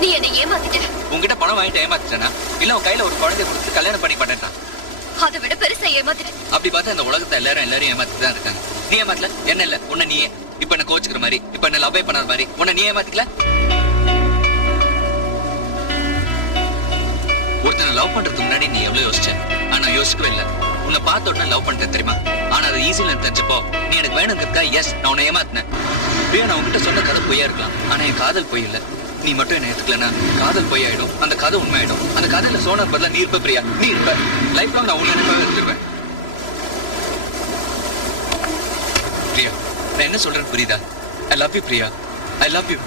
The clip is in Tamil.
நீ என்னை ஏமாத்திட்ட. உங்ககிட்ட பணம் வாங்கிட்டு ஏமாத்திட்டேனா இல்ல உன் கையில ஒரு குழந்தைய கொடுத்து கல்யாணம் பண்ணி பண்ணேன்டா? அதை விட பெருசா ஏமாத்திட்ட. அப்படி பார்த்தா இந்த உலகத்தை எல்லாரும் ஏமாத்திட்டு தான் இருக்காங்க. நீ ஏமாத்தல, என்ன இல்ல உன்ன நீயே இப்ப என்ன கோச்சுக்கிற மாதிரி, இப்ப என்ன லவ் பண்ணாத மாதிரி உன்ன நீ ஏமாத்திக்கல. ஒருத்தனை லவ் பண்றதுக்கு முன்னாடி நீ எவ்வளவு யோசிச்ச? ஆனா யோசிக்கவே இல்ல. உன்னை பார்த்த உடனே லவ் பண்ணிட்டேன் தெரியுமா? ஆனா அது ஈஸியில தெரிஞ்சப்போ நீ எனக்கு வேணுங்கிறதுக்கா எஸ் நான் உன்னை ஏமாத்தினேன். பிரியா, நான் உங்ககிட்ட சொன்ன கதை பொய்யா இருக்கலாம், ஆனா என் காதல் பொய் இல்ல. நீ மட்டும் என்ன ஏத்துக்கலன்னா காதல் பொய் ஆயிடும், அந்த கதை உண்மை ஆயிடும். அந்த கதையில சோனர் பதிலா நீ இருப்ப பிரியா, நீ இருப்ப. லைஃப் லாங் நான் உன்னை நினைப்பாக எடுத்துருவேன். பிரியா, நான் என்ன சொல்றேன்னு புரியுதா? I love you Priya, I love you.